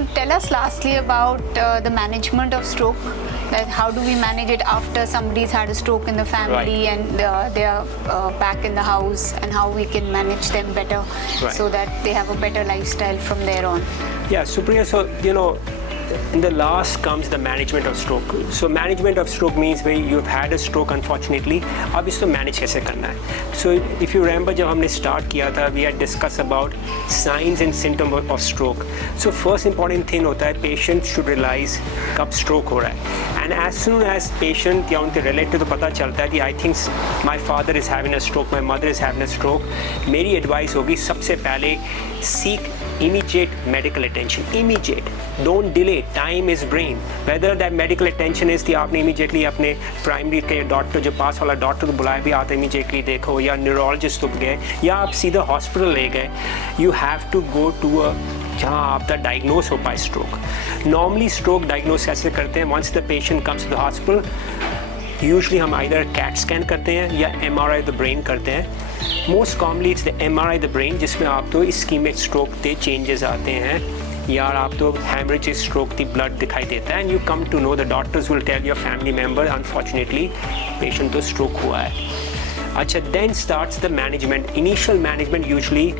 So tell us lastly about the management of stroke. Like how do we manage it after somebody's had a stroke in the family and they are back in the house, and how we can manage them better so that they have a better lifestyle from there on? Yeah, Supriya, so in the last comes the management of stroke. So management of stroke means where you've had a stroke unfortunately, अब इसको manage कैसे करना है. So if you remember जब हमने start किया था, we had discussed about signs and symptoms of stroke. So first important thing होता है patient should realize कब stroke हो रहा है. And as soon as patient या उनके relative को पता चलता है कि I think my father is having a stroke, my mother is having a stroke, मेरी advice होगी सबसे पहले seek immediate medical attention. Immediate. Don't delay. Time is brain. Whether that medical attention is कि आपने immediately अपने primary care doctor जो पास वाला doctor को बुलाया भी आता immediately देखो, या neurologist को गए, या आप सीधा hospital ले गए. You have to go to a जहाँ आपका diagnose हो पाए stroke. Normally stroke diagnose कैसे करते हैं? Once the patient comes to the hospital, usually हम either CAT scan करते हैं या MRI the brain करते हैं. Most commonly it's the MRI the brain जिसमें आप तो ischemic stroke के changes आते हैं, या आप तो hemorrhagic stroke की blood दिखाई देता है, and you come to know, the doctors will tell your family member unfortunately patient तो stroke हुआ है. अच्छा, then starts the management. Initial management usually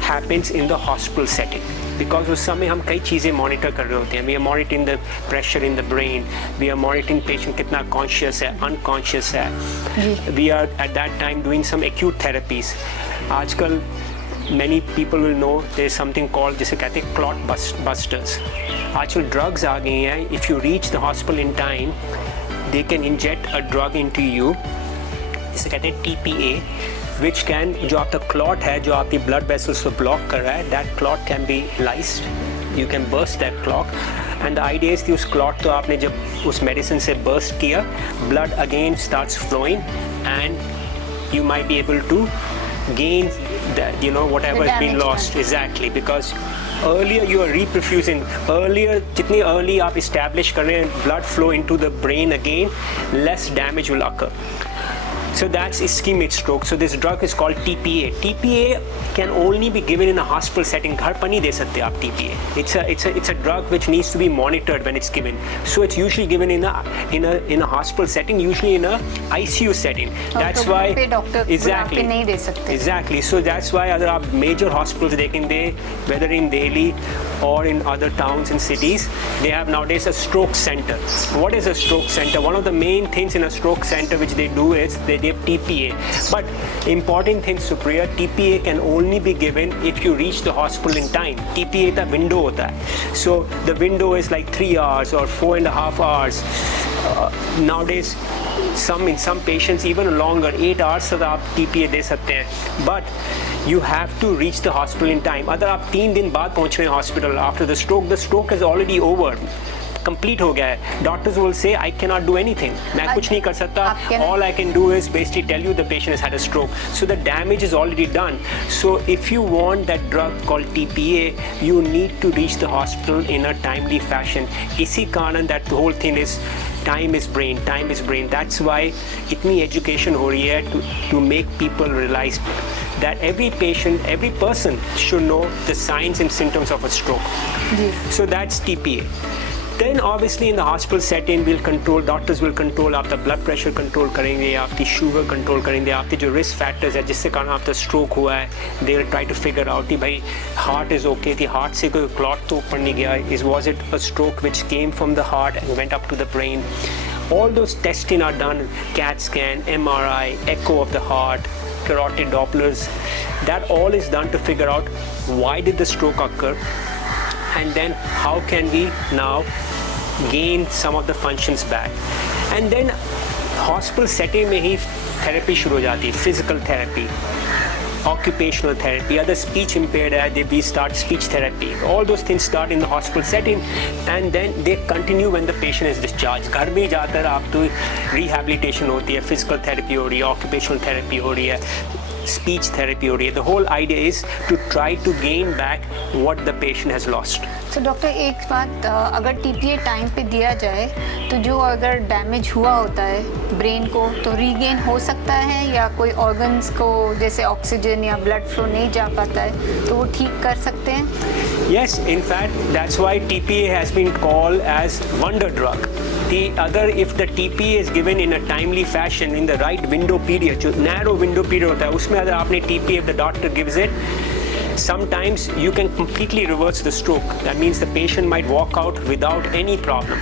happens in the hospital setting, because उस समय हम कई चीज़ें मॉनिटर कर रहे होते हैं. We are monitoring the pressure in the brain, we are monitoring patient कितना conscious है, unconscious है. We are at that time doing some acute therapies. आजकल many people will know there is something called जिसे कहते हैं clot busters. आजकल drugs आ गई हैं. If you reach the hospital in time, they can inject a drug into you जिसे कहते हैं TPA, which can, जो आपका clot है, जो आपकी blood vessels को block कर रहा है, that clot can be lysed. You can burst that clot. And the idea is कि उस clot तो आपने जब उस medicine से burst किया, blood again starts flowing and you might be able to gain that, whatever has been lost. Exactly, because earlier you are reperfusing. Earlier, जितनी early आप establish कर रहे हैं blood flow into the brain again, less damage will occur. So that's ischemic stroke. So this drug is called TPA. TPA can only be given in a hospital setting. घर पर नहीं दे सकते आप TPA. It's a drug which needs to be monitored when it's given. So it's usually given in a hospital setting, usually in a ICU setting. That's why exactly नहीं दे सकते. Exactly. So that's why अगर आप major hospitals देखेंगे, whether in Delhi or in other towns and cities, they have nowadays a stroke center. What is a stroke center? One of the main things in a stroke center which they do is they give TPA. But important thing, Supriya, TPA can only be given if you reach the hospital in time. TPA का window होता है. So the window is like 3 hours or 4.5 hours. Nowadays, in some patients even longer, 8 hours तक आप TPA दे सकते हैं. But you have to reach the hospital in time. अगर आप 3 दिन बाद पहुँच रहे हैं hospital after the stroke is already over. Complete हो गया है. Doctors will say, I cannot do anything. मैं कुछ नहीं कर सकता. All I can do is basically tell you the patient has had a stroke. So the damage is already done. So if you want that drug called TPA, you need to reach the hospital in a timely fashion. इसी कारण that the whole thing is time is brain. Time is brain. That's why इतनी education हो रही है to make people realize that every patient, every person should know the signs and symptoms of a stroke. So that's TPA. Then obviously in the hospital setting doctors will control आपका blood pressure control करेंगे, आपकी sugar control करेंगे, आपके जो risk factors है जिससे कारण आपका stroke हुआ है, they will try to figure out कि भाई heart is okay, कि heart से कोई clot तो ऊपर नहीं गया, was it a stroke which came from the heart and went up to the brain. All those testing are done, CAT scan, MRI, echo of the heart, carotid Dopplers. That all is done to figure out why did the stroke occur, and then how can we now gain some of the functions back. And then hospital setting में ही therapy शुरू हो जाती है, physical therapy, occupational therapy, other speech impaired है, we start speech therapy. All those things start in the hospital setting and then they continue when the patient is discharged. घर में जाकर आप तो rehabilitation होती है, physical therapy हो रही है, occupational therapy हो रही है, speech therapy हो रही है. The whole idea is to try to gain back what the patient has lost. तो डॉक्टर एक बात, अगर टीपीए टाइम पे दिया जाए तो जो अगर डैमेज हुआ होता है ब्रेन को तो रीगेन हो सकता है, या कोई ऑर्गन्स को जैसे ऑक्सीजन या ब्लड फ्लो नहीं जा पाता है तो वो ठीक कर सकते हैं? Yes, in fact, that's why TPA has been called as wonder drug. If the TPA is given in a timely fashion in the right window period, जो narrow window period होता है, उसमें अगर आपने TPA, if the doctor gives it, sometimes you can completely reverse the stroke. That means the patient might walk out without any problem.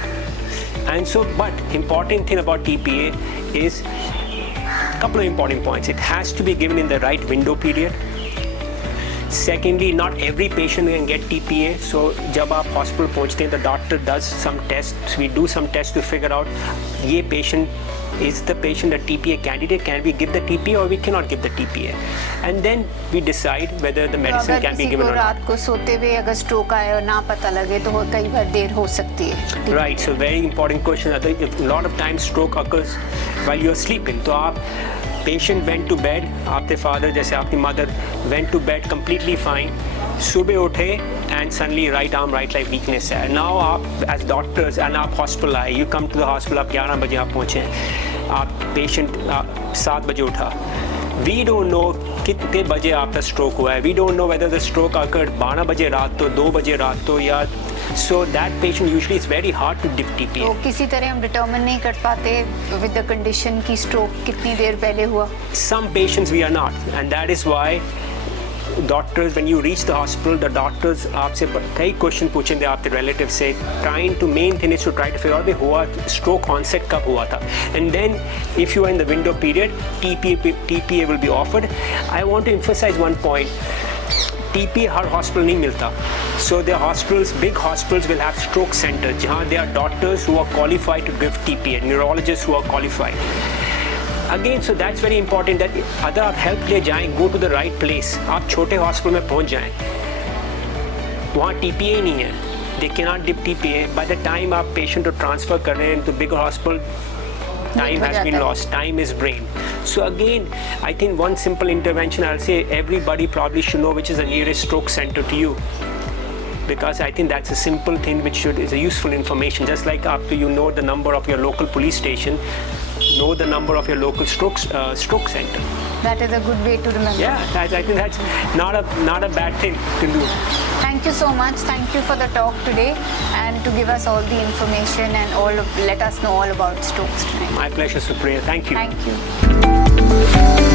And so, but important thing about TPA is a couple of important points. It has to be given in the right window period. Secondly, not every patient can get TPA. So, जब आप hospital पहुँचते हैं, the doctor does some tests. We do some tests to figure out ये patient is the patient a TPA candidate. Can we give the TPA or we cannot give the TPA? And then we decide whether the medicine can be given or not. रात को सोते हुए अगर stroke आए और ना पता लगे तो कई बार देर हो सकती है. Right. So very important question. If a lot of times stroke occurs while you are sleeping, तो आप patient went to bed, आपके father जैसे आपकी mother went to bed completely fine, सुबह उठे and suddenly right arm right leg weakness है. Now आप as doctors and आप hospital आए, you come to the hospital, आप 11 बजे आप पहुँचे, आप patient 7 बजे उठा. We don't know कितने बजे आपका stroke हुआ है. We don't know whether the stroke occurred 12 बजे रात को, 2 बजे रात को या so that patient usually is very hard to give TPA. तो किसी तरह हम determine नहीं कर पाते with the condition की stroke कितनी देर पहले हुआ. Some patients we are not, and that is why doctors, when you reach the hospital, the doctors आपसे कई question पूछेंगे आपके relative से, trying to main thing is to try to figure out हुआ stroke onset कब हुआ था, and then if you are in the window period, TPA will be offered. I want to emphasize one point. TPA her hospital नहीं मिलता. So the hospitals, big hospitals will have stroke centers जहाँ there are doctors who are qualified to give TPA, neurologists who are qualified. Again, so that's very important that अगर आप help ले जाएं, go to the right place. आप छोटे hospital में पहुँच जाएं, वहाँ TPA ही नहीं है. They cannot give TPA. By the time आप patient को transfer कर रहे हैं to bigger hospital, time has been lost. Time is brain. So again, I think one simple intervention, I'll say everybody probably should know which is the nearest stroke center to you. Because I think that's a simple thing which is a useful information. Just like after you know the number of your local police station, know the number of your local stroke center. That is a good way to remember. Yeah, I think that's not a bad thing to do. Thank you so much. Thank you for the talk today and to give us all the information and let us know all about strokes tonight. My pleasure, Supriya. Thank you. Thank you.